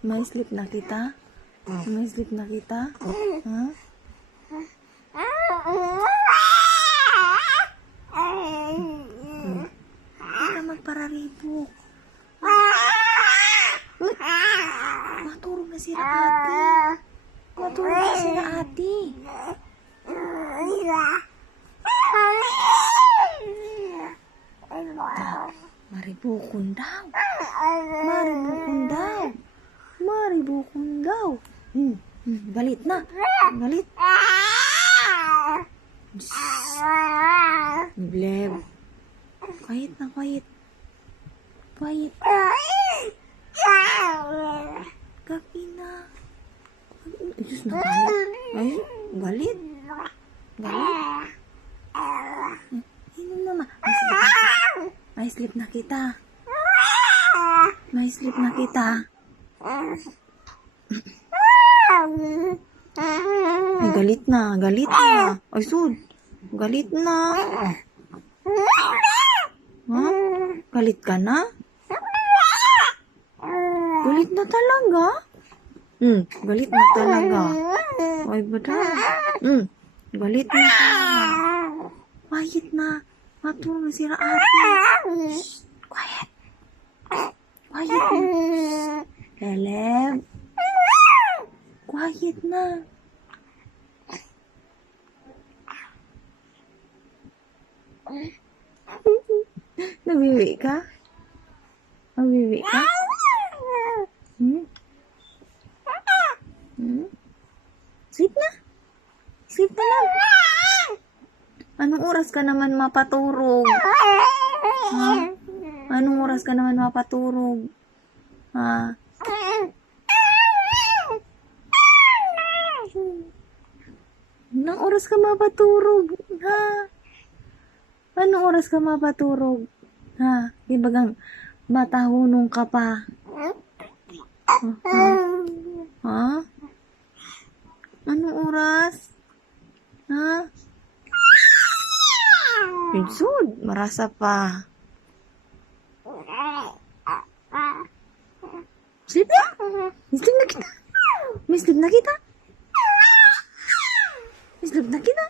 May sleep na kita? May sleep na kita? Ha? Hindi ka magpararibok. Matulog na sila ate. Matulog na sila ate. Maribukon daw. Maribukon daw. Maribukon daw. Galit na. Galit. Bleb. Quiet na, quiet. Quiet. Gabi na. Ay, Diyos na galit. Ay, galit. Galit. Inom naman. May sleep na kita. May sleep na kita. Ay, galit na. Galit na. Ay, sud. Galit na. Ha? Galit ka na? Galit na talaga? Galit na talaga. Ay, bada. Galit na talaga. Quiet na. Matulog na sila ate. Shh, quiet. Quiet na. Lelem. Quiet na. Nabiwi ka? Nabiwi ka? Sleep na? Sleep na lang. Anong oras ka naman mapaturog? Ha? Anong oras ka naman mapaturog? Ha? Anong oras ka mapaturog? Ha? Anong oras ka mapaturog? Ha? Di bagang matahunong ka pa? Ha? Anong oras? Ha? Pinsud, marasa pa. Sleep na? Sleep na kita? May sleep na kita? May sleep na kita?